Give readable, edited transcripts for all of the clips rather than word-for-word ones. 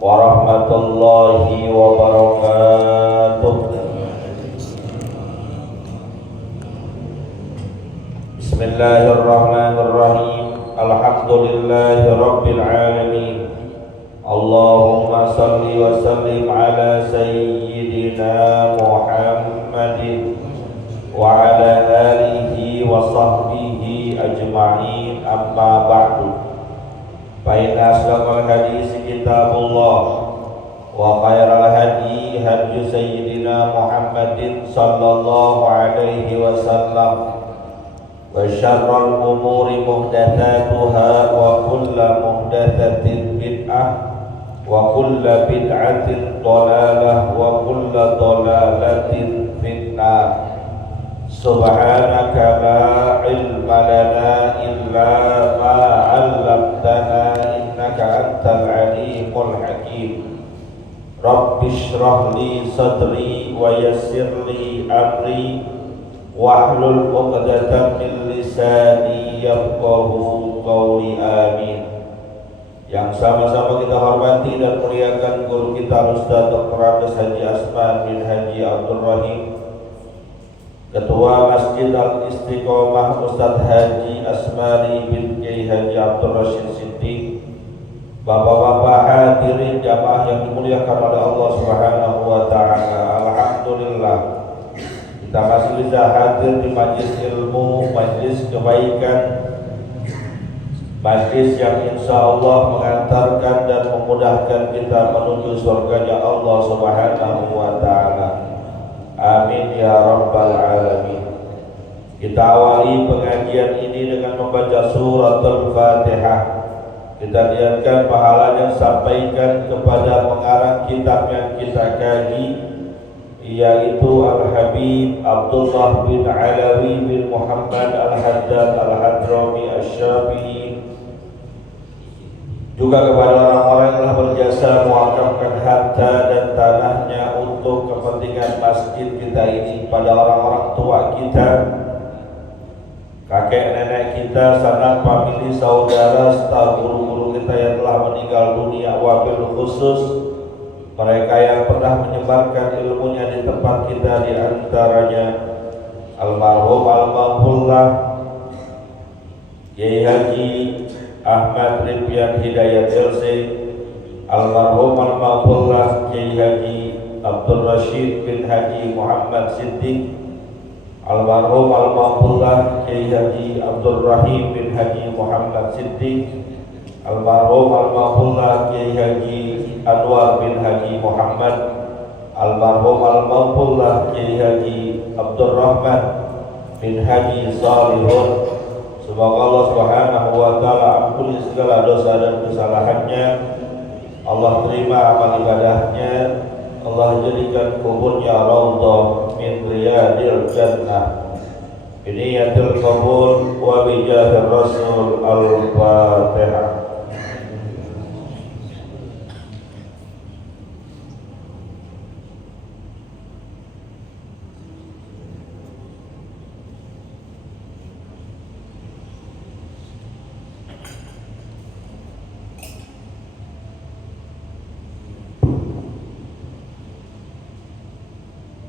warahmatullahi wabarakatuh. Bismillahirrahmanirrahim. Alhamdulillahi rabbil alamin. Allahumma salli wa sallim ala sayyidina Muhammadin wa ala alihi wa sahbihi ajma'in, amma ba'du. Fa inna asdaqal hadits kitabullah wa khairal hadi hadi sayyidina Muhammadin sallallahu alaihi wasallam wa syarrul umuri muhdatsatuha wa kullu muhdatsatin bid'ah wa kullu bid'atin dhalalah wa kullu dhalalatin finnar. Subhanaka la ilma lana illa ma 'allamtana innaka antal alimul hakim. Rabbi shrah li sadri wa yassir li amri wahlul 'uqdatam min lisani yafqahu qawli, amin. Yang sama-sama kita hormati dan muliakan guru kita Ustaz Dr. Andes Haji Asman bin Haji Abdul Rahim, Ketua Masjid Al-Istiqomah Ustaz Haji Asmari bin Kiai Haji Abdul Rashid Siddiq, bapak-bapak hadirin jamaah yang dimuliakan oleh Allah Subhanahu wa ta'ala. Alhamdulillah, kita masih bisa hadir di majlis ilmu, majlis kebaikan, majlis yang insya Allah mengantarkan dan memudahkan kita menuju surganya Allah Subhanahu wa ta'ala. Amin ya rabbal alamin. Kita awali pengajian ini dengan membaca suratul Fatihah. Kita lihatkan pahalanya sampaikan kepada pengarang kitab yang kita kaji, yaitu Al-Habib Abdullah bin Alawi bin Muhammad Al-Haddad Al-Hadrami Asy-Syafi'i. Juga kepada orang-orang yang telah berjasa mewakafkan harta dan tanahnya untuk kepentingan masjid kita ini, pada orang-orang tua kita, kakek nenek kita, sanak famili, saudara, serta guru-guru kita yang telah meninggal dunia, wabil khusus mereka yang pernah menyebarkan ilmunya di tempat kita, di antaranya almarhum al-Maghfurlah Kiai Haji Ahmad Ridwan Hidayat LC, almarhum al-Maghfurlah Kiai Haji Abdul Rashid bin Haji Muhammad Siddiq, almarhum al-Maghfurlah Kiai Haji Abdul Rahim bin Haji Muhammad Siddiq, almarhum al-Maghfurlah Kiai Haji Anwar bin Haji Muhammad, almarhum al-Maghfurlah Kiai Haji Abdul Rahman bin Haji Salihun. Semoga Allah Subhanahu wa ta'ala ampuni segala dosa dan kesalahannya, Allah terima amal ibadahnya, Allah jadikan kuburnya raudhah min riyadil jannah. Biniyatil qabul wa bijahir rasul. Al-Fatihah.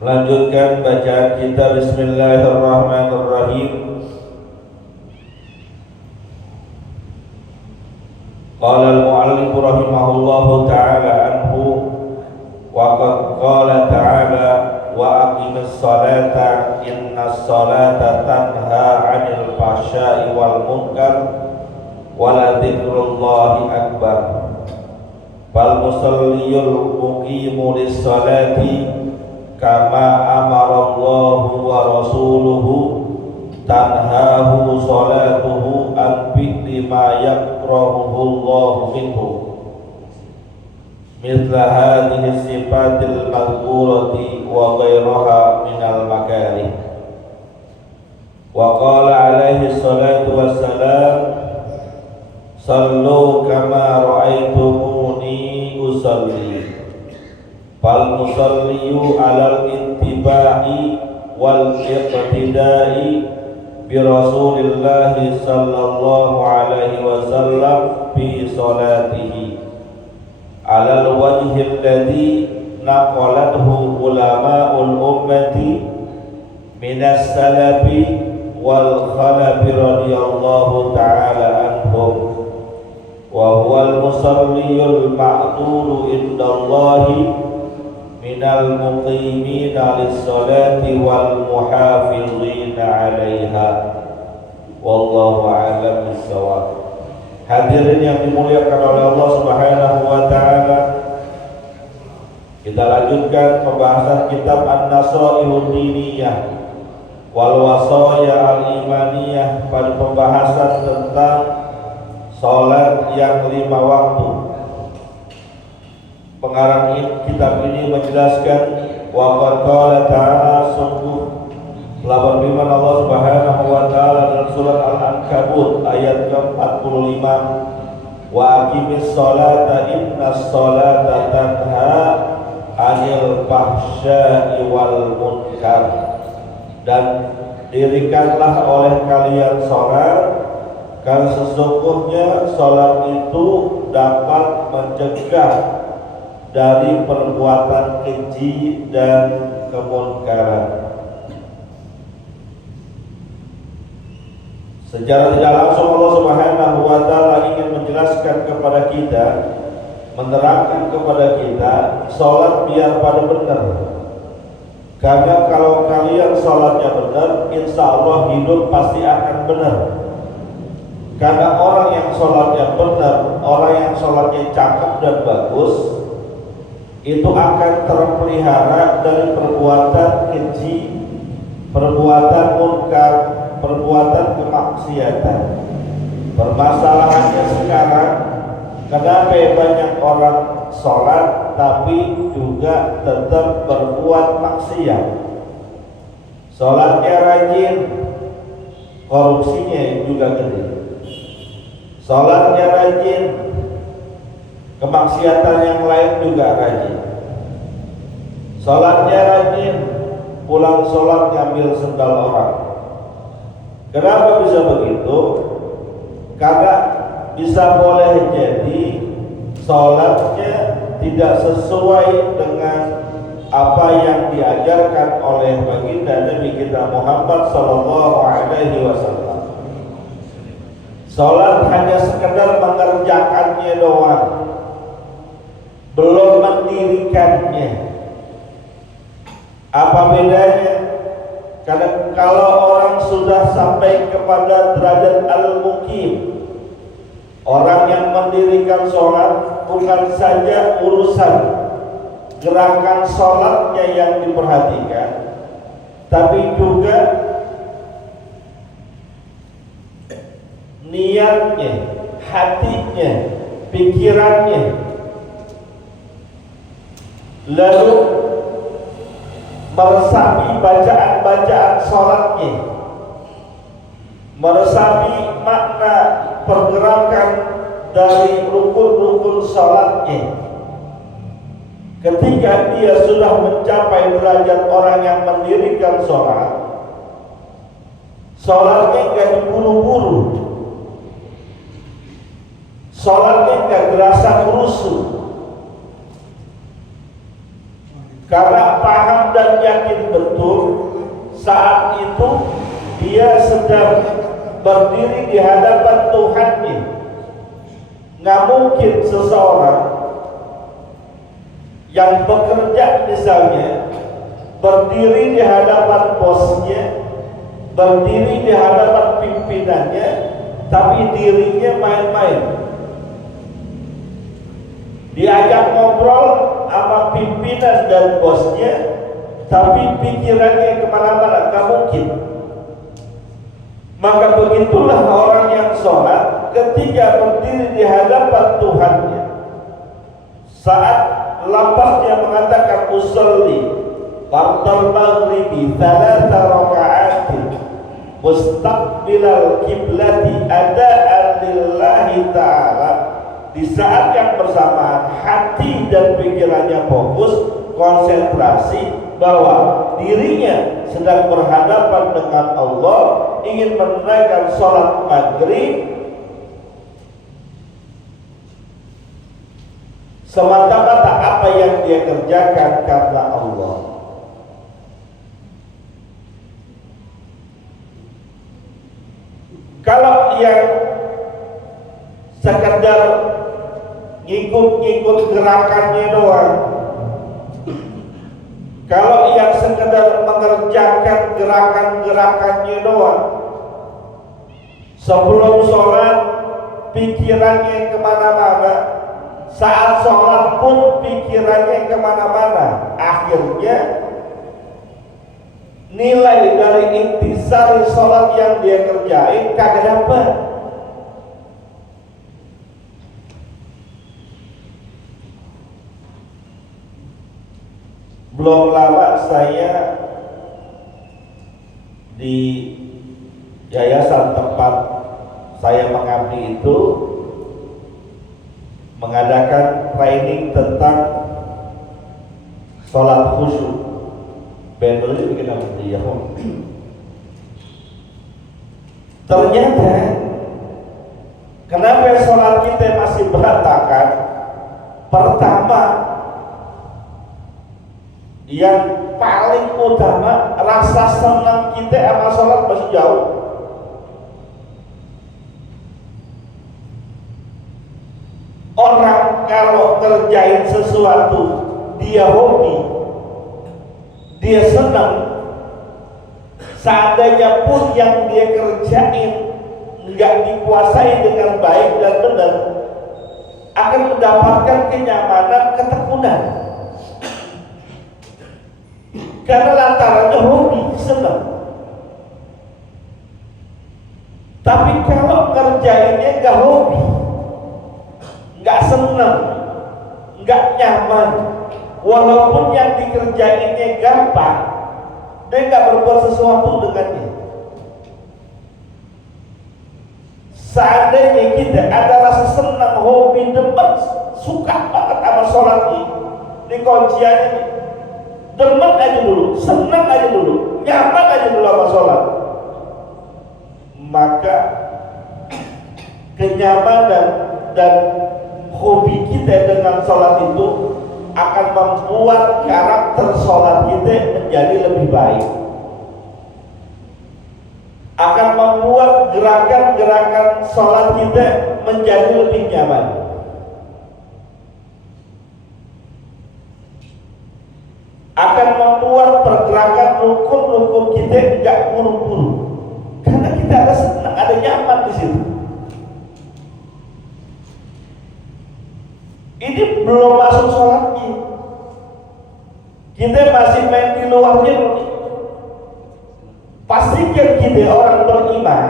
Melanjutkan bacaan kita. Bismillahirrahmanirrahim. Qala al-mu'allif rahimahullahu ta'ala anhu wa qad qala ta'ala wa aqimis salata innas salata tanha 'anil fahsya'i wal munkar wa la dzikrullahi akbar. Fal musalliyul muqimu lis-salati kama amarallahu wa rasuluhu tanhahu salatuhu an fi'li ma yakrahuhu Allahu minhu mithla hadhihi sifatil madhkurati wa ghairaha minal makarih. Wa qala alaihi salatu wassalam sallu kama ra'aitumuni usalli. Fal musalliyu alal intiba'i wal iqtidai bi Rasulillahi sallallahu alaihi wasallam fi salatihi alal wajhi alladhi naqalathu ulama'ul ummati minas salafi wal khalafi radhiyallahu ta'ala anhum wa huwal musalliyul ma'dulu indallahi minal muqimina lis-salati wal muhafizina 'alaiha wallahu a'lam bis-shawab. Hadirin yang dimuliakan oleh Allah Subhanahu wa taala, kita lanjutkan pembahasan kitab An-Nasaihud Diniyah wal Wasaya Al-Imaniyah pada pembahasan tentang salat yang 5 waktu. Pengarang kitab ini menjelaskan wa qala ta'ala, sungguh telah berfirman Allah Subhanahu wa taala dalam surat Al-Ankabut ayat ke-45, wa aqimis sholata innas sholata tanha 'anil fahsya'i wal munkar, dan dirikanlah oleh kalian salat, karena sesungguhnya salat itu dapat mencegah dari perbuatan keji dan kemunkaran. Secara tidak langsung Allah Subhanahu wa taala ingin menjelaskan kepada kita, menerangkan kepada kita, salat biar pada benar. Karena kalau kalian salatnya benar, insya Allah hidup pasti akan benar. Karena orang yang salatnya benar, orang yang salatnya cakep dan bagus, itu akan terpelihara dari perbuatan keji, perbuatan munkar, perbuatan kemaksiatan. Permasalahannya sekarang, kenapa banyak orang sholat tapi juga tetap berbuat maksiat? Sholatnya rajin, korupsinya juga gede. Sholatnya rajin, kemaksiatan yang lain juga rajin. Sholatnya rajin, pulang sholat ngambil sendal orang. Kenapa bisa begitu? Karena bisa boleh jadi sholatnya tidak sesuai dengan apa yang diajarkan oleh baginda Nabi kita Muhammad sallallahu alaihi wasallam. Sholat hanya sekedar mengerjakannya doang, belum mendirikannya. Apa bedanya? Karena kalau orang sudah sampai kepada derajat al-muqim, orang yang mendirikan sholat, bukan saja urusan gerakan sholatnya yang diperhatikan, tapi juga niatnya, hatinya, pikirannya. Lalu meresapi bacaan-bacaan sholatnya, meresapi makna pergerakan dari rukun-rukun sholatnya. Ketika dia sudah mencapai derajat orang yang mendirikan sholat, sholatnya gak diburu-buru, sholatnya gak terasa rusuh, karena paham dan yakin betul saat itu dia sedang berdiri di hadapan Tuhannya. Nggak mungkin seseorang yang bekerja misalnya berdiri di hadapan bosnya, berdiri di hadapan pimpinannya, tapi dirinya main-main. Diajak ngobrol sama pimpinan dan bosnya, tapi pikirannya kemana-mana, gak mungkin. Maka begitulah orang yang sholat ketika berdiri di hadapan Tuhannya. Saat lapasnya mengatakan usolli fardal maghribi 3 raka'atin mustaqbilal kiblati ada'an lillahi ta'ala, di saat yang bersamaan hati dan pikirannya fokus, konsentrasi bahwa dirinya sedang berhadapan dengan Allah, ingin menunaikan sholat maghrib semata-mata apa yang dia kerjakan karena Allah. Kalau yang sekedar ngikut-ngikut gerakannya doang, kalau yang sekedar mengerjakan gerakan-gerakannya doang, sebelum sholat pikirannya kemana-mana, saat sholat pun pikirannya kemana-mana, akhirnya nilai dari intisari sholat yang dia kerjain kagak dapat. Belum lama saya di yayasan tempat saya mengabdi itu mengadakan training tentang sholat khusyuk. Benar bikin apa dia? Ternyata kenapa sholat kita masih berantakan? Pertama, yang paling utama, rasa senang kita sama sholat masih jauh. Orang kalau kerjain sesuatu dia hobi, dia senang, seandainya pun yang dia kerjain nggak dikuasai dengan baik dan benar, akan mendapatkan kenyamanan, ketekunan. Karena lantarannya hobi, senang. Tapi kalau kerjainnya nggak hobi, nggak senang, nggak nyaman, walaupun yang dikerjainnya gampang, dia nggak berbuat sesuatu dengannya. Seandainya kita ada rasa senang, hobi, demen, suka banget sama sholat ini kunciannya, demen aja dulu, senang aja dulu, nyaman aja dulu sama sholat, maka kenyamanan dan hobi kita dengan sholat itu akan membuat karakter sholat kita menjadi lebih baik, akan membuat gerakan-gerakan sholat kita menjadi lebih nyaman, akan membuat pergerakan rukun-rukun kita enggak buru-buru, karena kita ada senang, ada nyaman di situ. Ini belum masuk sholatnya, kita masih main di luarnya. Pastikan kita orang beriman,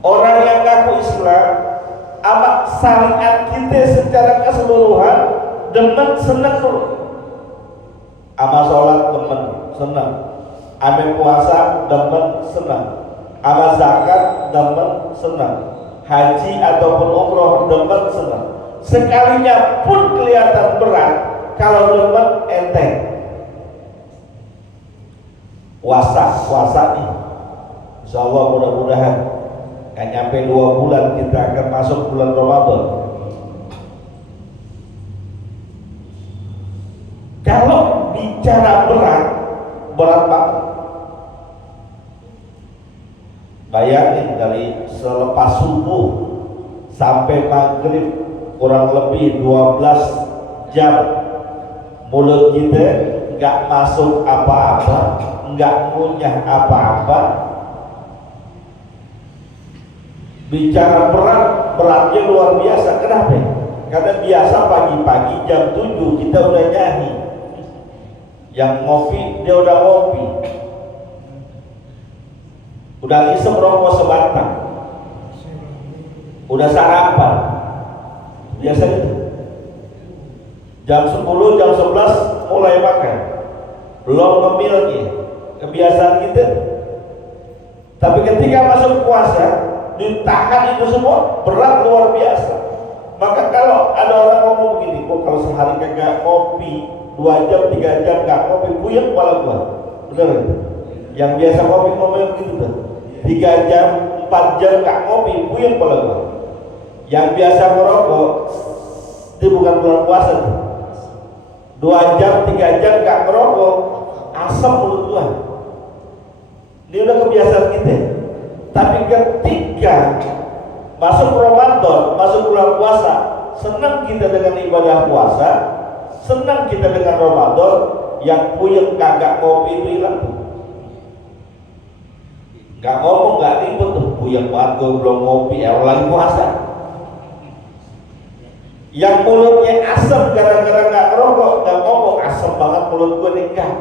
orang yang ngaku Islam, amat syariat kita secara keseluruhan demen, senang dulu. Ama sholat demen, senang. Ama puasa demen, senang. Ama zakat demen, senang. Haji ataupun umroh demen, senang. Sekalinya pun kelihatan berat, kalau demen enteng. Puasa nih, insya Allah mudah-mudahan kan nyampe 2 bulan kita akan masuk bulan Ramadan. Kalau bicara berat banget. Bayangin dari selepas subuh sampai maghrib kurang lebih 12 jam mulut kita nggak masuk apa-apa, nggak ngunyah apa-apa. Bicara beratnya luar biasa. Kenapa? Karena biasa pagi-pagi jam 7 kita udah nyahi, yang ngopi dia udah ngopi, udah isep rokok sebatang, udah sarapan. Biasanya jam 10, jam 11 mulai makan, belum ngemilnya, kebiasaan kita. Tapi ketika masuk puasa, ditahan itu semua, berat luar biasa. Maka kalau ada orang ngomong begini, kok kalau sehari kagak kopi 2 jam, 3 jam gak kopi, puyeng kepala gua. Bener? Yang biasa kopi ngomongnya begitu tuh, 3 jam, 4 jam gak kopi, puyeng kepala gua. Yang biasa merokok, itu bukan bulan puasa tuh. 2 jam, 3 jam gak merokok, asam mulut gua. Ini udah kebiasaan kita. Tapi ketika masuk Ramadan, masuk bulan puasa, senang kita dengan ibadah puasa, senang kita dengan Ramadan, yang puyeng kagak ngopi itu hilang tuh. Gak ngomong, gak ribut tuh, puyeng banget gue belum ngopi, ya lagi puasa. Yang mulutnya asam gara-gara gak ngerokok, gak ngomong, asam banget mulut gue nih, enggak.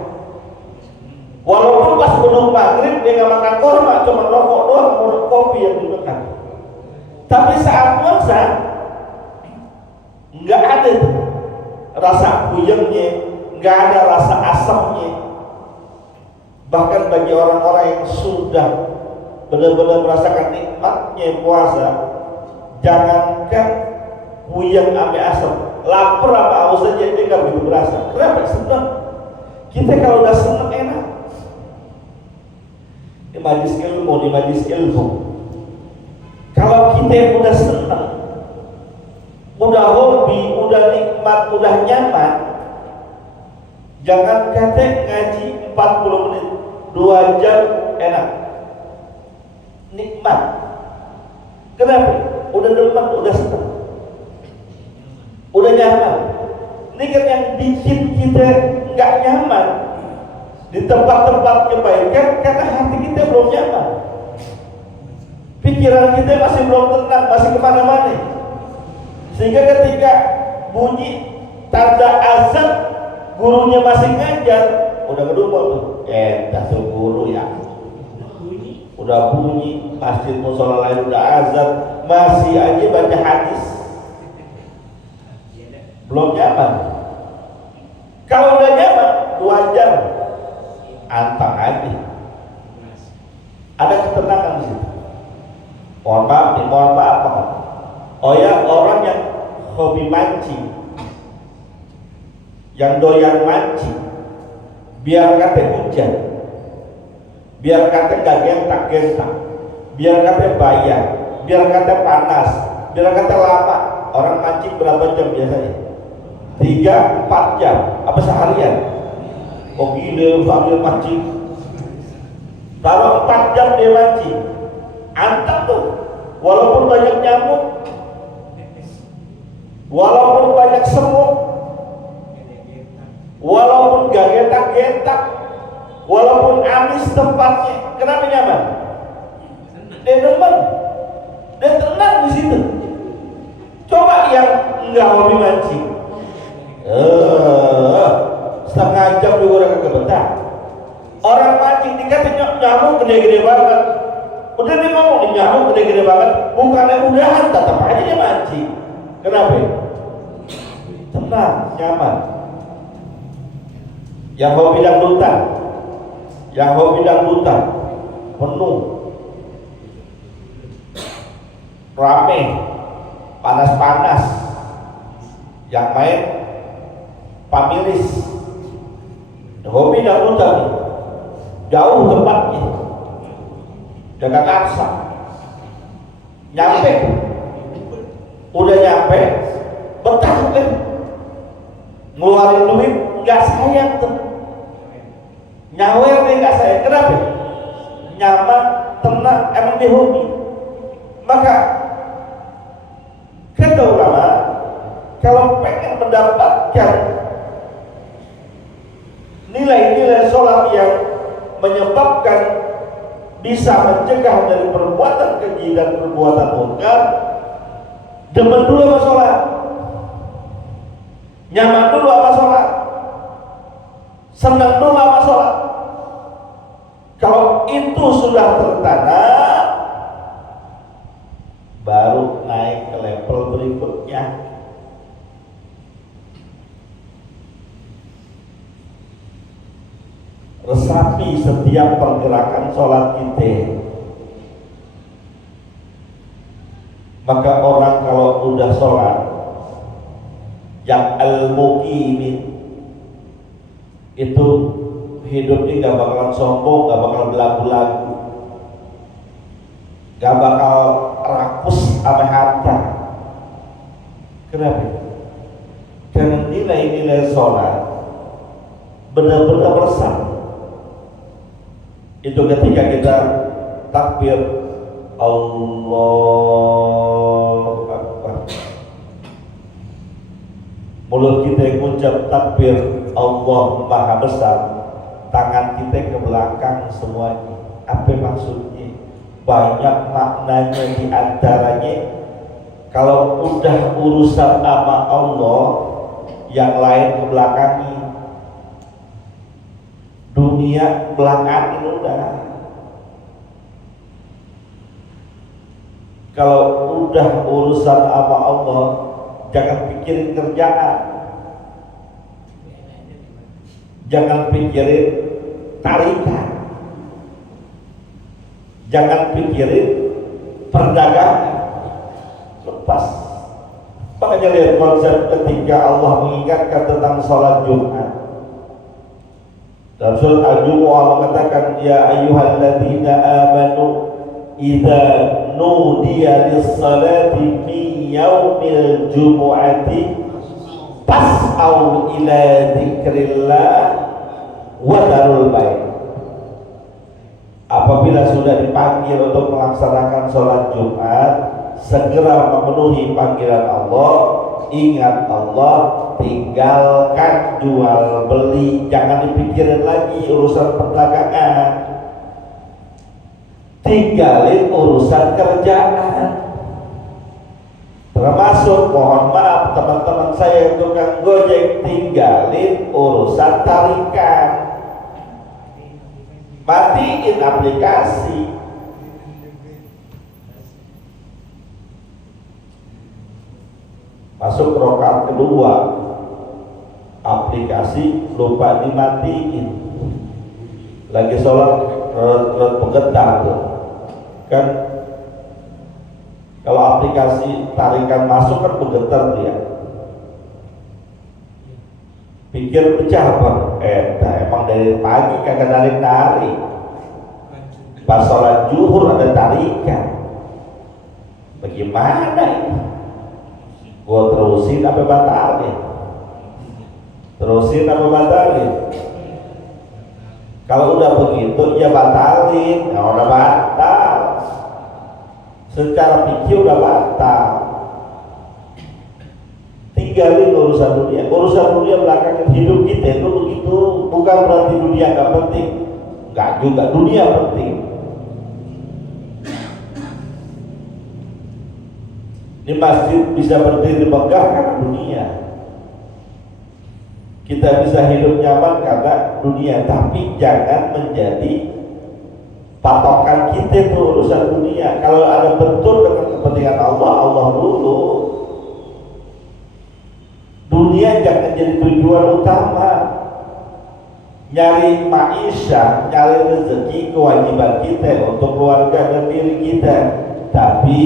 Walaupun pas belum maghrib dia gak makan korma, cuma rokok doang, mulut kopi yang dimakan. Tapi saat puasa nggak ada rasa puyengnya, nggak ada rasa asamnya. Bahkan bagi orang-orang yang sudah benar-benar merasakan nikmatnya puasa, jangankan puyeng sampai asam, lapar apa haus saja dia nggak begitu berasa. Kenapa? Senang. Kita kalau udah senang enak. Di majlis ilmu. Kalau kita udah senang, udah hobi, udah nikmat, udah nyaman, jangan kata ngaji 40 menit, 2 jam enak, nikmat. Kenapa? Udah nikmat, udah senang, udah nyaman. Ini kan yang bikin kita nggak nyaman di tempat-tempat kebaikan karena hati kita belum nyaman. Pikiran kita masih belum tenang, masih kemana-mana. Sehingga ketika bunyi tanda azan, gurunya masih ngajar, udah ngedumel tuh. Tuh guru ya. Udah bunyi, masjid musola lain udah azan, masih aja baca hadis. Belum nyaman. Kalau udah nyaman, 2 jam antang aja. Ada ketenangan di situ. Mohon maaf banget. Oh ya, orang yang hobi mancing, yang doyan mancing, biar kata hujan, biar kata gak gentak-gentak, biar kata bayar, biar kata panas, biar kata lama. Orang mancing berapa jam biasanya? 3-4 jam, apa seharian? Oh gila, sambil mancing. Taruh 4 jam dia mancing, anteng tuh. Walaupun banyak nyamuk, walaupun banyak semut, walaupun gak gentak-gentak, walaupun amis tempatnya, kenapa nyaman? Dia demen, dia tenang di situ. Coba yang nggak hobi mancing, setengah jam juga udah kagak betah. Orang mancing dikata nyamuk gede-gede banget. Udah dia ngomong di nyamuk gede-gede banget, bukannya udahan, tetap aja dia mancing. Kenapa? Tenang, nyaman. Yang hobi dangdutan, penuh, rame, panas-panas. Yang main pamilis, hobi dangdutan, jauh tempatnya. Jaga aksa, nyampe, udah nyampe, betah kan, ngeluarin duit, nggak sayang tuh, nyawer nih nggak sayang. Kenapa? Nyaman, tenang, emang dia hobi. Maka kata ulama, kalau pengen mendapatkan nilai-nilai sholat yang menyebabkan bisa mencegah dari perbuatan keji dan perbuatan munkar, demen dulu sama sholat, nyaman dulu sama sholat, senang dulu sama sholat. Kalau itu sudah tertanam, baru naik ke level berikutnya. Resapi setiap pergerakan sholat kita. Maka orang kalau udah sholat, yang al-muqimin itu hidupnya gak bakalan sombong, gak bakal belagu-lagu, gak bakal rakus sama harta. Kenapa? Karena nilai-nilai sholat benar-benar meresap. Itu ketika kita takbir Allahu Akbar, mulut kita yang mengucap takbir Allah Maha Besar, tangan kita ke belakang semuanya. Apa maksudnya? Banyak maknanya, di antaranya kalau udah urusan sama Allah, yang lain ke belakangnya. Dunia belakang itu udah. Kalau udah urusan sama Allah, jangan pikirin kerjaan, jangan pikirin tarikan, jangan pikirin perdagangan. Lepas. Makanya lihat konsep ketika Allah mengingatkan tentang sholat Jumat. Dalam surat Al-Jumu'ah Allah mengatakan, ya ayyuhalladzina amanu idza nudiya lis-salati min yaumil jumu'ati fas'au ila dzikrillah wa dzarul bait. Apabila sudah dipanggil untuk melaksanakan sholat Jumat, segera memenuhi panggilan Allah, ingat Allah, tinggalkan jual beli, jangan dipikirin lagi urusan perdagangan, tinggalin urusan kerjaan. Termasuk, mohon maaf teman-teman saya yang tukang gojek, tinggalin urusan tarikan, matiin aplikasi. Masuk rakaat kedua, aplikasi lupa dimatiin, lagi sholat bergetar tuh kan. Kalau aplikasi tarikan masuk kan bergetar dia, pikir pecah apa? Emang dari pagi kagak narik-narik, pas sholat zuhur ada tarikan, bagaimana ini? Gua terusin apa batalin? Terusin apa batalin? Kalau udah begitu ya batalin. Nah, udah batal. Secara pikir udah batal. Tinggalin urusan dunia. Urusan dunia belakangan, hidup kita itu begitu. Bukan berarti dunia nggak penting. Nggak juga, dunia penting. Ini masjid bisa berdiri megah karena dunia. Kita bisa hidup nyaman karena dunia, tapi jangan menjadi patokan kita itu urusan dunia. Kalau ada bentur dengan kepentingan Allah, Allah dulu. Dunia jangan jadi tujuan utama. Nyari maisha, nyari rezeki, kewajiban kita untuk keluarga dan diri kita. Tapi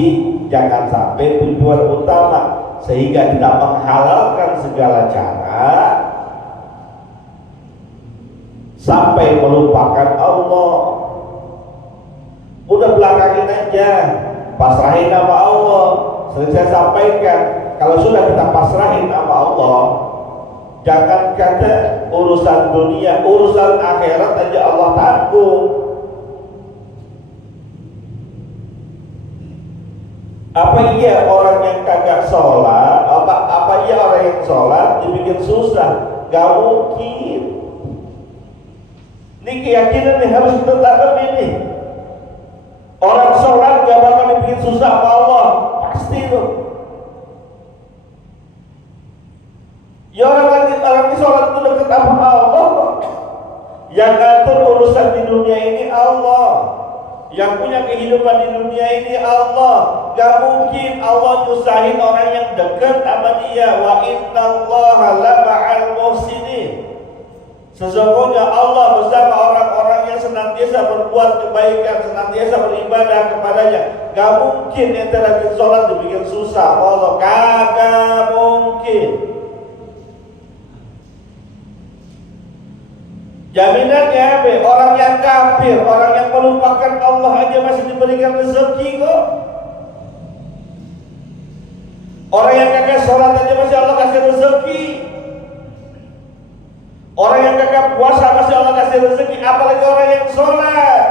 jangan sampai tujuan utama sehingga kita menghalalkan segala cara sampai melupakan Allah. Udah belakangin aja, pasrahin sama Allah. Sering saya sampaikan, kalau sudah kita pasrahin sama Allah, jangan kata urusan dunia, urusan akhirat aja Allah tanggung. Apa iya orang yang kagak sholat, apa iya orang yang sholat dibikin susah? Gak mungkin. Ini keyakinan nih harus kita tanam ini. Orang sholat gak bakal dibikin susah sama Allah, pasti tuh. Ya orang di sholat itu deket sama Allah. Yang ngatur urusan di dunia ini Allah. Yang punya kehidupan di dunia ini Allah. Gak mungkin Allah nyusahin orang yang dekat sama dia. Wa innallaha lama'al muhsinin. Sesungguhnya Allah bersama orang-orang yang senantiasa berbuat kebaikan, senantiasa beribadah kepadanya. Gak mungkin yang terakhir sholat dibikin susah Allah. Kagak mungkin. Jaminannya apa? Orang yang kafir, orang yang melupakan Allah aja masih diberikan rezeki kok. Orang yang kagak sholat aja masih Allah kasih rezeki. Orang yang kagak puasa masih Allah kasih rezeki. Apalagi orang yang sholat,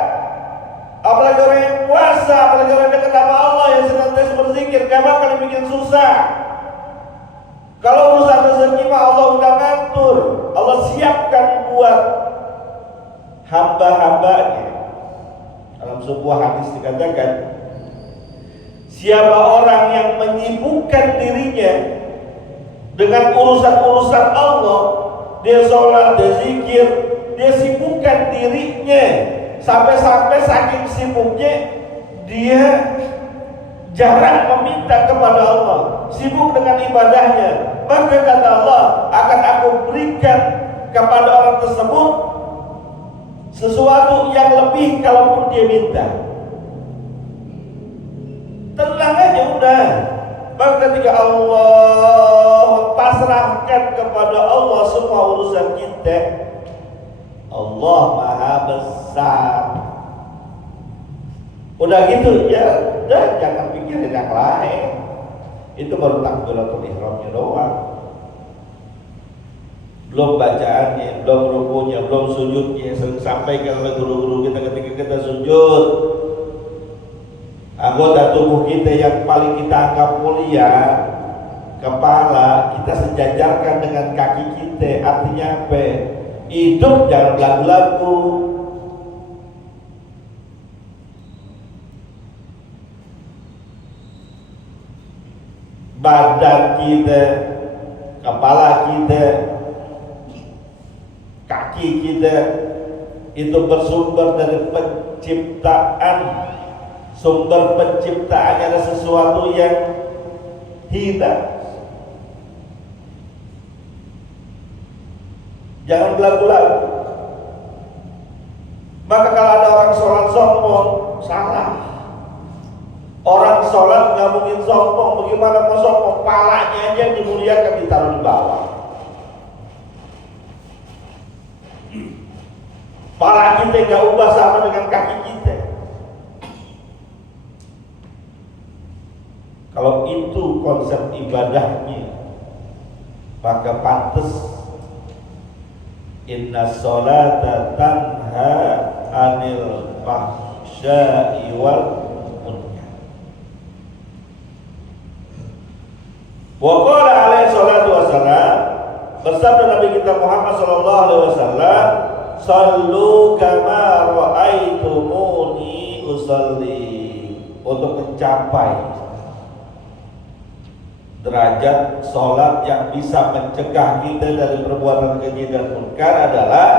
apalagi orang yang puasa, apalagi orang yang dekat sama Allah yang senantiasa berzikir, gak bakal bikin susah. Kalau urusan rezeki mah Allah udah ngatur, Allah siapkan buat hamba-hambanya. Dalam sebuah hadis dikatakan, siapa orang yang menyibukkan dirinya dengan urusan-urusan Allah, dia sholat, dia zikir, dia sibukkan dirinya sampai-sampai saking sibuknya dia jarang meminta kepada Allah, sibuk dengan ibadahnya, maka kata Allah, akan aku berikan kepada orang tersebut sesuatu yang lebih kalaupun dia minta. Tenang aja udah. Maka ketika Allah pasrahkan kepada Allah semua urusan kita, Allah Maha Besar. Udah gitu ya, udah jangan pikirin yang lain. Itu baru takbiratul ihramnya doang. Belum bacaannya, belum rukunya, belum sujudnya. Sampaikan oleh guru-guru kita ketika kita sujud. Anggota tubuh kita yang paling kita anggap mulia, kepala, kita sejajarkan dengan kaki kita. Artinya apa? Hidup jangan lagu-lagu. Badan kita, kepala kita, kaki kita itu bersumber dari penciptaan. Sumber penciptaannya adalah sesuatu yang hina. Jangan belagu-lagu. Maka kalau ada orang sholat sombong, salah. Orang sholat nggak mungkin sombong. Bagaimana mau sombong? Palanya aja dimuliakan, ditaruh di bawah. Pala kita nggak ubah sama dengan kaki kita. Kalau itu konsep ibadahnya, maka pantas inna sholata tanha anil fahsya'i wal munkar. Wa qala alaihi salatu wassalam, bersabda Nabi kita Muhammad sallallahu alaihi wasallam, sallu kama ra'aitumuni usalli. Untuk mencapai derajat sholat yang bisa mencegah kita dari perbuatan keji dan munkar adalah,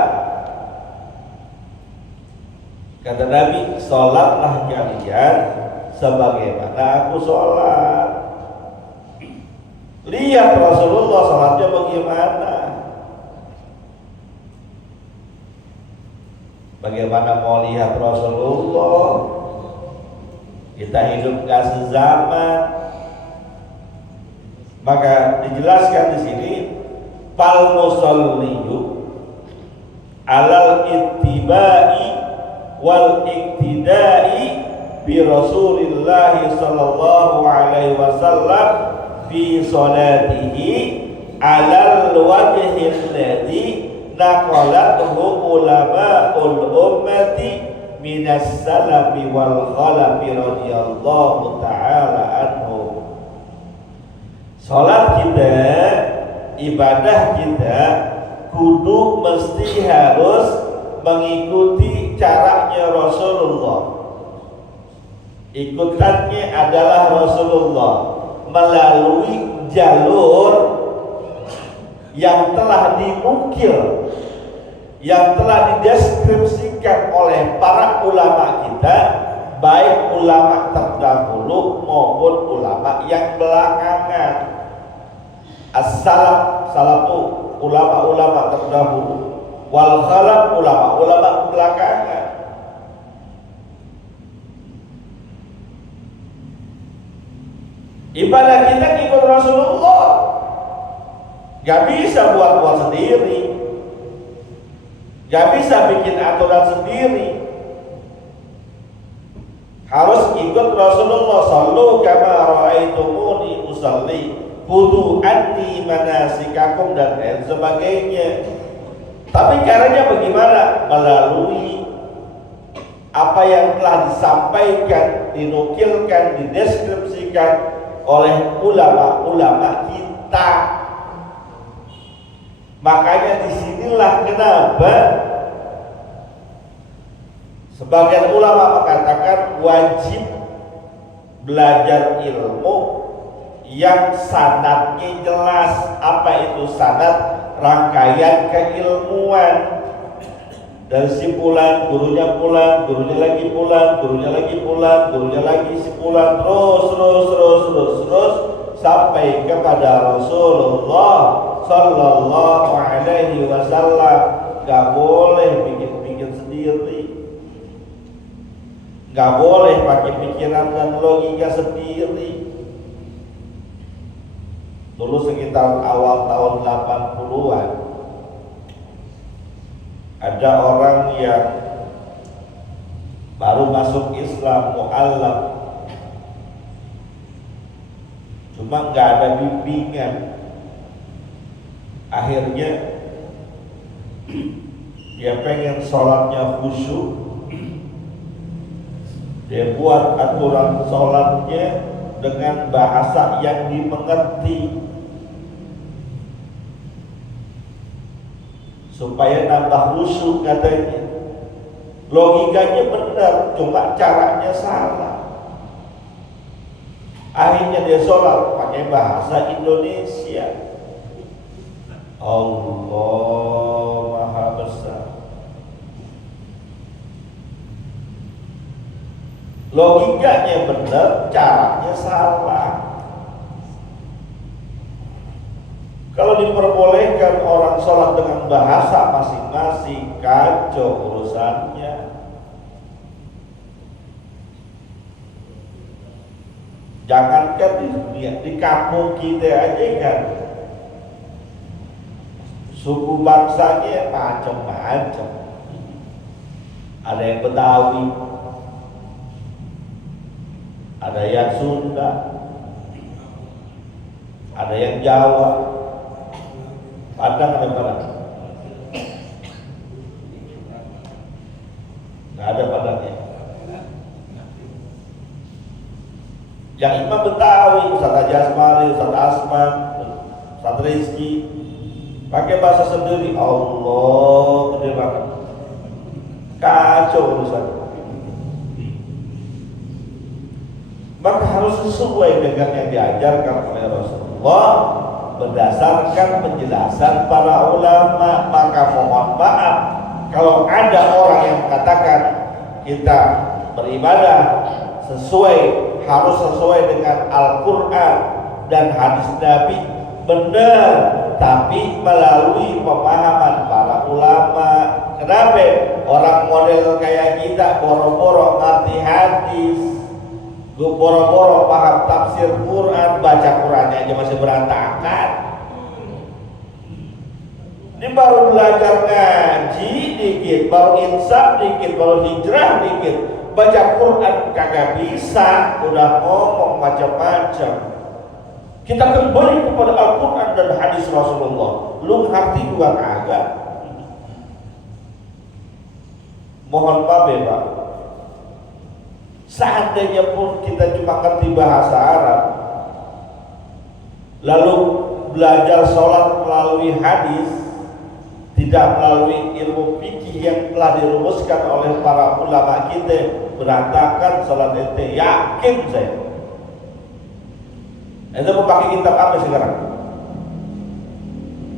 kata Nabi, sholatlah kalian sebagaimana aku sholat. Lihat Rasulullah sholatnya bagaimana. Bagaimana mau lihat Rasulullah? Kita hidup gak sezaman. Maka dijelaskan di sini, fal musalliyu alal ittiba'i wal iktidai bi Rasulillah sallallahu alaihi wasallam fi salatihi alal wajhi alladhi naqalathu ulama'ul ummati minas salafi wal khalafi radhiyallahu ta'ala anhu. Salat kita, ibadah kita kudu mesti harus mengikuti caranya Rasulullah. Ikutannya adalah Rasulullah melalui jalur yang telah dinukil, yang telah dideskripsikan oleh para ulama kita, baik ulama terdahulu maupun ulama yang belakangan. As-salaf, salatu ulama-ulama terdahulu, wal khalaf ulama-ulama belakangan. Ibadah kita ikut Rasulullah, gak bisa buat sendiri, gak bisa bikin aturan sendiri. harus ikut Rasulullah, sallu kama ra'aitumuni usalli, khudu anni manasikakum dan lain sebagainya. Tapi caranya bagaimana? Melalui apa yang telah disampaikan, dinukilkan, dideskripsikan oleh ulama-ulama kita. Makanya disinilah kenapa sebagian ulama mengatakan wajib belajar ilmu yang sanadnya jelas. Apa itu sanad? Rangkaian keilmuan. Dari si pulang, gurunya pulang, gurunya lagi pulang, gurunya lagi pulang, gurunya lagi si pulang, terus sampai kepada Rasulullah Sallallahu Alaihi Wasallam. Gak boleh bikin sendiri, gak boleh pakai pikiran dan logika sendiri. Dulu sekitar awal tahun 80-an ada orang yang baru masuk Islam, mu'allaf, cuma nggak ada bimbingan. Akhirnya dia pengen sholatnya khusyuk, dia buat aturan sholatnya dengan bahasa yang dimengerti supaya nambah khusyuk katanya. Logikanya benar, cuma caranya salah. Akhirnya dia sholat pakai bahasa Indonesia. Allah Maha Besar. Logikanya benar, caranya salah. Kalau diperbolehkan orang sholat dengan bahasa masing-masing, kacau urusannya. Jangankan di kampung kita aja kan, suku bangsanya macam-macam. Ada yang Betawi, ada yang Sunda, ada yang Jawa. Padang ada Padang? Nggak ada Padangnya. Yang imam Betawi, Ustaz Jasmari, Ustaz Asman, Ustaz Rizki, pakai bahasa sendiri. Allah, gede banget. Kacau urusan. Maka harus sesuai dengan yang diajarkan oleh Rasulullah berdasarkan penjelasan para ulama. Maka mohon maaf kalau ada orang yang mengatakan kita beribadah harus sesuai dengan Al-Quran dan hadis Nabi, benar, tapi melalui pemahaman para ulama. Kenapa? Orang model kayak kita boro-boro ngerti hadis, boro-boro paham tafsir Quran, baca Qurannya aja masih berantakan. Ini baru belajar ngaji dikit, baru insaf dikit, baru hijrah dikit, baca Quran kagak bisa, udah ngomong macam-macam. Kita kembali kepada Al-Quran dan hadis Rasulullah. Lu ngerti juga kagak? Mohon maaf ya Pak, seandainya pun kita cuma ngerti bahasa Arab, lalu belajar sholat melalui hadis, tidak melalui ilmu fikih yang telah dirumuskan oleh para ulama kita, berantakan sholat ente, yakin saya. Ente mau pakai kitab apa sekarang?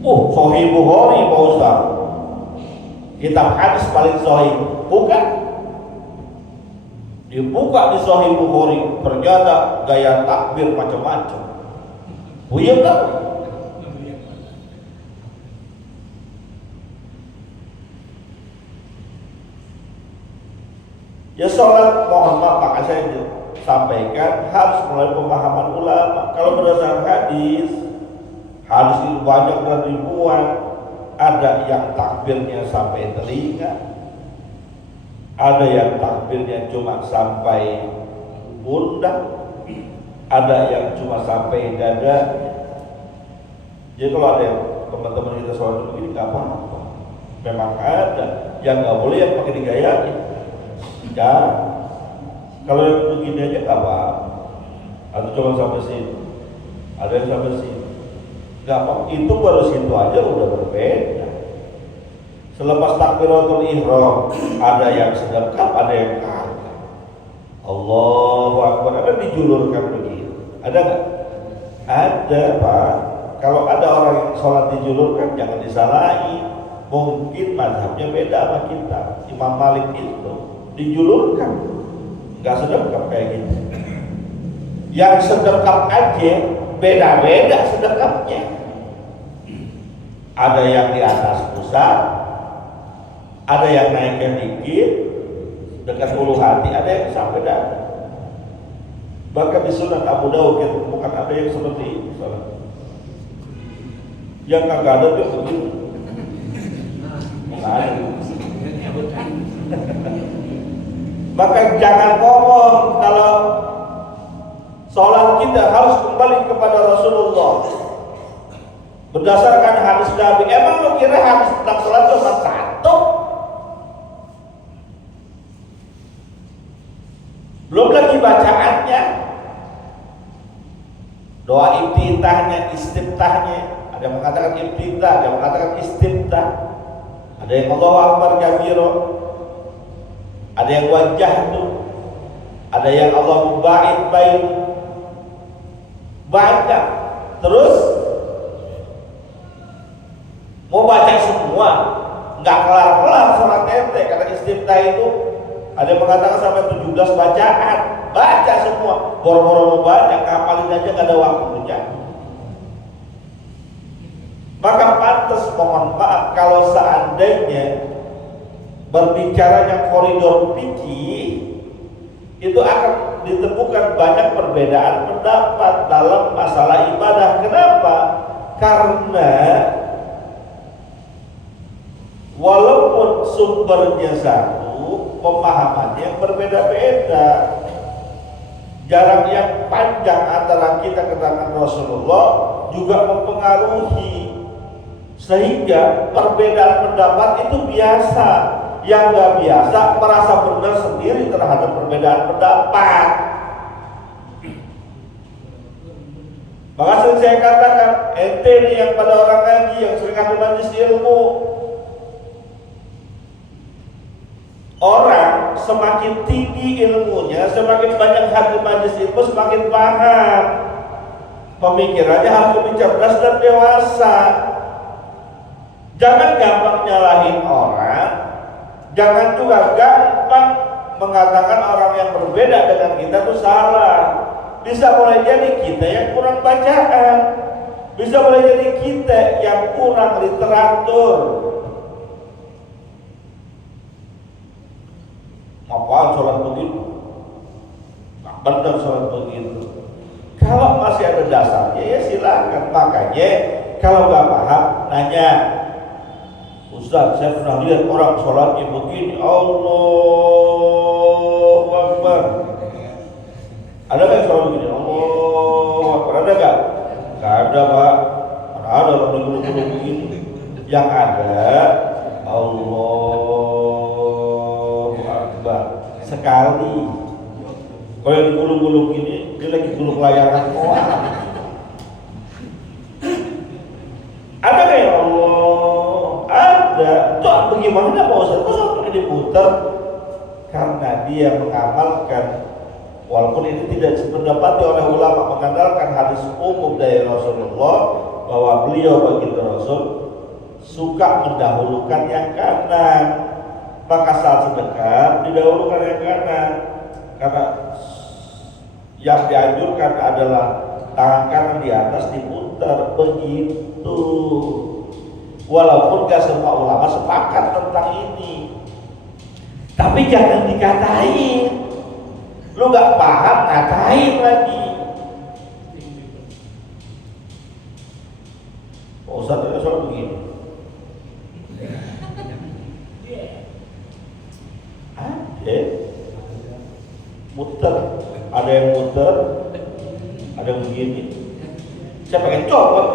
Sahih Bukhari Pak Ustaz, kitab hadis paling sahih. Bukan, dibuka di Sahih Bukhari, ternyata gaya takbir macam-macam. Iya kan? Ya sholat, mohon maaf, maka saya sampaikan harus melalui pemahaman ulama. Kalau berdasarkan hadis itu banyak dan ribuan. Ada yang takbirnya sampai telinga, ada yang takbirnya cuma sampai pundak, ada yang cuma sampai dada. Jadi kalau ada yang teman-teman kita sholat begini nggak apa-apa. Memang ada yang nggak boleh yang pakai digayain. Ya, kalau yang begini aja nggak apa-apa. Atau cuma sampai sini, ada yang sampai sini. Nggak apa, itu baru situ aja udah berbeda. Selepas takbiratul ihram, ada yang sedekap, ada yang kagak. Allahu Akbar, ada dijulurkan begitu. Ada nggak? Ada, Pak. Kalau ada orang yang sholat dijulurkan, jangan disalahi. Mungkin mazhabnya beda sama kita. Imam Malik itu dijulurkan, nggak sedekap kayak gitu. Yang sedekap aja beda-beda sedekapnya. Ada yang di atas pusat, ada yang naiknya dikit, dekat ulu hati, ada yang sampai dada. Bahkan di Sunan Abu Dawud kita temukan ada yang seperti itu. Yang kagak ada tuh begitu. Maka jangan ngomong kalau sholat kita harus kembali kepada Rasulullah berdasarkan hadis Nabi. Emang lu kira hadis tentang sholat cuma satu? Belum lagi bacaannya, doa iftitahnya, istiftahnya. Ada yang mengatakan iftitah, ada yang mengatakan istiftah. Ada yang Allahu Akbar kabiro, ada yang wajah tuh, ada yang Allah muba'id bain. Banyak. Terus mau baca semua, nggak kelar-kelar sholat ente. Karena istiftah itu ada yang mengatakan sampai 17 bacaan. Baca semua, boro-boro mau baca, ngapalin aja nggak ada waktunya. Maka pantas, mohon maaf, kalau seandainya berbicaranya koridor fikih, itu akan ditemukan banyak perbedaan pendapat dalam masalah ibadah. Kenapa? Karena walaupun sumbernya satu, pemahamannya yang berbeda-beda. Jarak yang panjang antara kita kedatangan Rasulullah juga mempengaruhi, sehingga perbedaan pendapat itu biasa. Yang nggak biasa merasa benar sendiri terhadap perbedaan pendapat. Maka sering saya katakan, ente nih yang pada orang ngaji, yang sering ada majelis ilmu, orang semakin tinggi ilmunya, semakin banyak hadir majelis ilmu, semakin paham. Pemikirannya harus lebih cerdas dan dewasa. Jangan gampang nyalahin orang. Jangan juga gampang mengatakan orang yang berbeda dengan kita itu salah. Bisa boleh jadi kita yang kurang bacaan, bisa boleh jadi kita yang kurang literatur. Apaan sholat begitu? Nggak benar sholat begitu. Kalau masih ada dasarnya ya silakan. Makanya kalau nggak paham nanya, Ustaz, saya pernah lihat orang sholatnya begini, Allahu Akbar. Ada nggak yang sholat begini? Allahu Akbar. Ada nggak? Nggak ada, Pak. Mana ada orang gulung-gulung begini. Yang ada Allahu Akbar sekali. Kalau yang digulung-gulung ini, dia lagi gulung layangan. Ada nggak yang Allah? Ada. Tuh bagaimana Pak Ustaz? Kok sampai diputar? Karena dia mengamalkan, walaupun ini tidak sependapati oleh ulama, mengandalkan hadis umum dari Rasulullah bahwa beliau baginda Rasul suka mendahulukan yang kanan. Maka saat sedekap didahulukan yang kanan, karena yang dianjurkan adalah tangan kanan di atas diputar begitu. Walaupun gak semua ulama sepakat tentang ini, tapi jangan dikatain. Lu gak paham, ngatain lagi. Pak Ustaz itu soal begini. Ada muter, ada yang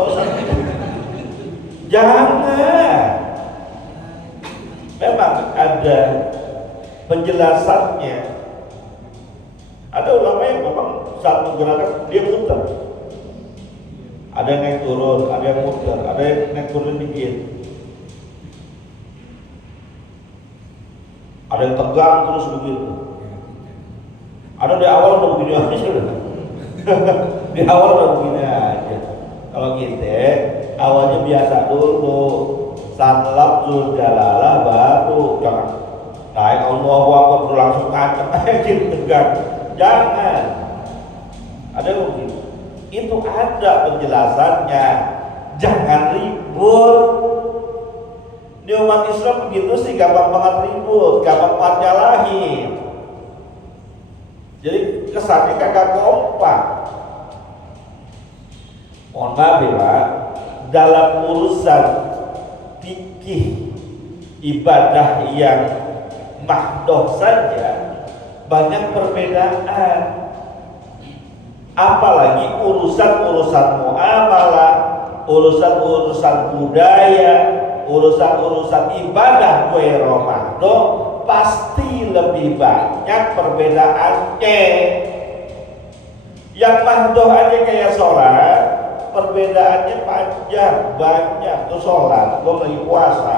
usah gitu. Jangan. Memang ada penjelasannya. Ada ulama yang memang saat menggerakkan dia muter. Ada yang naik turun, ada yang muter, ada yang naik turun dikit. Ada yang tegang terus begitu. Ada di awal udah begini aja sudah. Di awal udah begini aja. Kalau kita awalnya biasa dulu, saat zul jalalah baru jangan naik Allahu Akbar langsung ngacak aja tegang. Jangan. Ada yang begitu. Itu ada penjelasannya. Jangan ribut. Di umat Islam begitu sih, gampang banget ribut, gampang banget nyalahin. Jadi kesannya kagak kompak. Mohon maaf ya Pak, dalam urusan fikih ibadah yang mahdoh saja banyak perbedaan. Apalagi urusan-urusan muamalah, urusan-urusan budaya, urusan-urusan ibadah kue Ramadan pasti lebih banyak perbedaannya. Yang mahdoh aja kayak sholat, perbedaannya panjang, banyak. Tuh sholat, belum lagi puasa.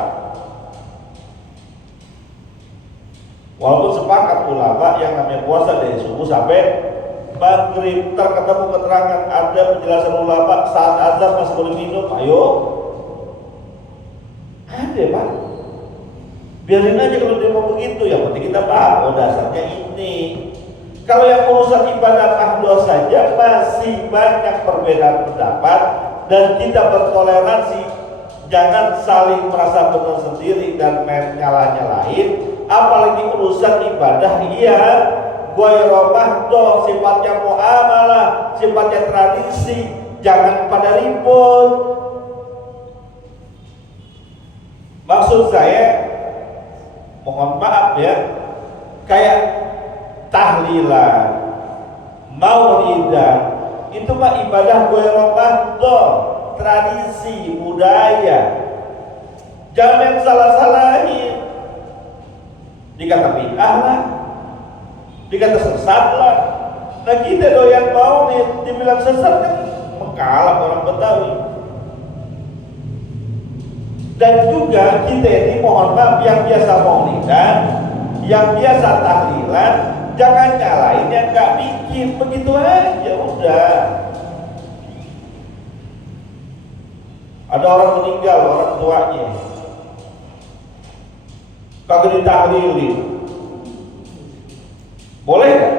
Walaupun sepakat ulama yang namanya puasa dari subuh sampai maghrib, ketemu keterangan ada penjelasan ulama saat azan masih boleh minum, ayo. Ada Pak. Biarin aja kalau dia mau begitu, yang penting kita paham, oh dasarnya ini. Kalau yang urusan ibadah mahdoh saja masih banyak perbedaan pendapat dan kita bertoleransi, jangan saling merasa benar sendiri dan nyalah-nyalahin. Apalagi urusan ibadah ghairu mahdoh, sifatnya muamalah, sifatnya tradisi, jangan pada ribut. Maksud saya, mohon maaf ya, kayak tahlilan, maulidan, itu mah ibadah ghairu mahdoh, tradisi, budaya. Jangan yang salah-salahin. Dikata bid'ah lah, dikata sesat lah. Nah kita doyan maulid dibilang sesat kan mengkalap orang Betawi. Dan juga kita ini mohon maaf yang biasa maulidan, yang biasa tahlilan, jangan nyalain yang gak bikin, begitu aja udah. Ada orang meninggal, orang tuanya kagak ditahlilin, boleh gak?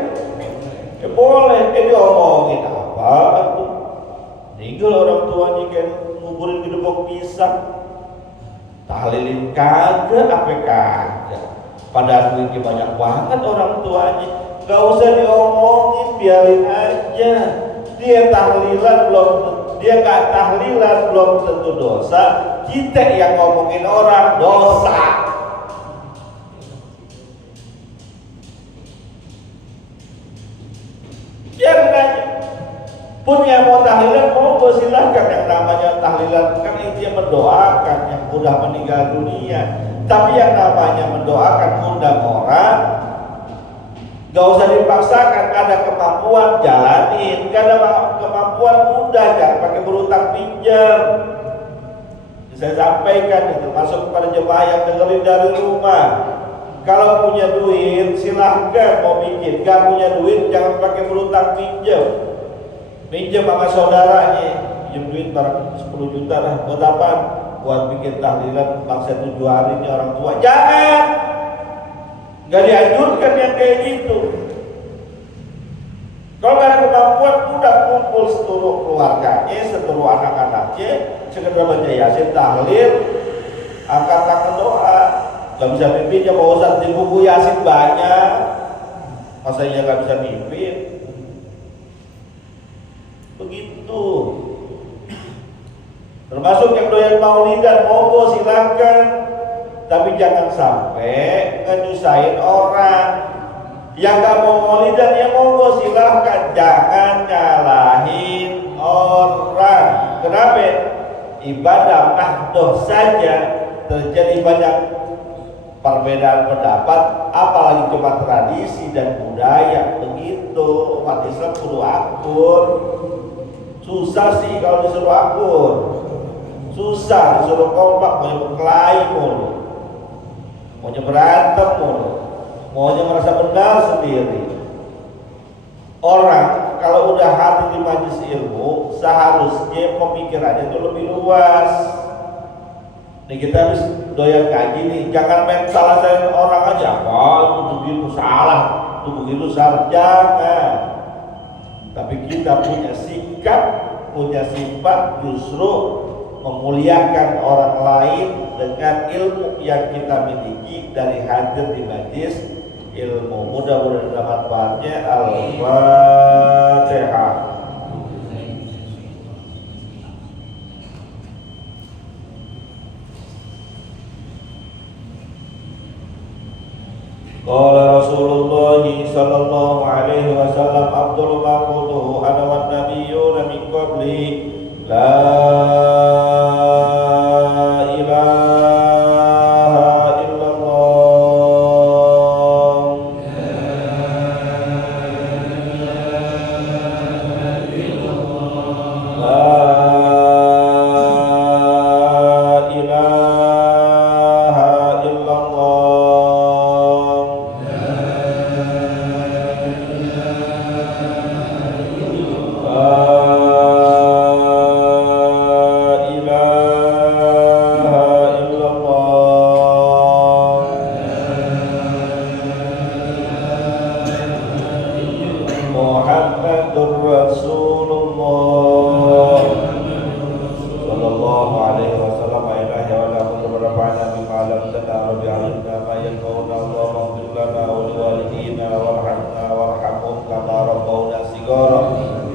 Boleh. Diomongin apaan tuh? Meninggal orang tuanya kayak nguburin gedebok pisang. Tahlilin kagak, apa kagak? Padahal duitnya banyak banget orang tuanya. Gak usah diomongin, biarin aja. Dia tahlilan belum, dia gak tahlilan belum tentu dosa. Kita yang ngomongin orang dosa. Biarin aja. Punya mau tahlilan, mau silahkan. Yang namanya tahlilan kan intinya mendoakan yang udah meninggal dunia. Tapi yang namanya mendoakan undang orang, gak usah dipaksakan. Ada kemampuan jalanin, gak ada kemampuan udah, jangan pakai berutang pinjam. Saya sampaikan itu masuk kepada jemaah yang dengerin dari rumah. Kalau punya duit silahkan mau bikin, gak punya duit jangan pakai berutang pinjam. Pinjam sama saudaranya, pinjam duit barang 10 juta lah, buat apa? Buat bikin tahlilan bangsa 7 hari ini orang tua. Jangan, gak dianjurkan yang kayak gitu. Kalau gak ada kemampuan, udah kumpul seluruh keluarganya, seluruh anak-anaknya, sekedar baca yasin, tahlil, angkat tangan doa. Gak bisa mimpin ya Pak Ustadz, di buku yasin banyak, masa iya gak bisa mimpin? Begitu. Termasuk yang doyan maulidan, monggo silahkan, tapi jangan sampai ngenyusahin orang. Yang gak mau maulidan ya monggo silahkan, jangan nyalahin orang. Kenapa? Ibadah mahdoh saja terjadi banyak perbedaan pendapat, apalagi cuma tradisi dan budaya. Begitu umat Islam kudu akur. Susah sih kalau disuruh akur, susah disuruh kompak, maunya berkelahi mulu, maunya berantem mulu, maunya merasa benar sendiri. Orang kalau udah hadir di majelis ilmu, seharusnya pemikirannya itu lebih luas. Nih kita harus doyan kaji nih, jangan main salah-salahin orang aja. Itu begitu salah, itu begitu salah, jangan. Tapi kita punya sikap, punya sifat justru memuliakan orang lain dengan ilmu yang kita miliki dari hadir di majelis ilmu. Mudah-mudahan dapat manfaatnya. Al-Fatihah. Qala Rasulullah sallallahu alaihi wasallam afdalu ma qultuhu ana wan nabiyyuna min qabli la ilaha illallah la ilaha illallah Muhammadur Rasulullah sallallahu alaihi wasallam. Ilahi wa la berfa'na bima lam tad'u bi'alimna ma yanfa'una Allah maghfir lana wa liwalidina warhamna warhamhum kama rabbawna shighara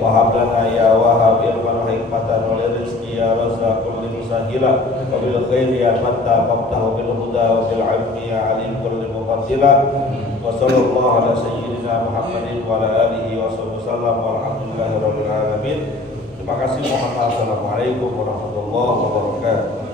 wa hab lana ya wahhab ilman wa hikmatan wa rizqi ya razzaq kulli musahila wa bil khairi ya fattah faftahu bil huda wa bil ilmi ya alim kulli mufassila wa sallallahu ala sayyidina Muhammadin wa ala alihi wa sallam walhamdulillahi rabbil alamin. Terima kasih. Assalamualaikum warahmatullahi wabarakatuh.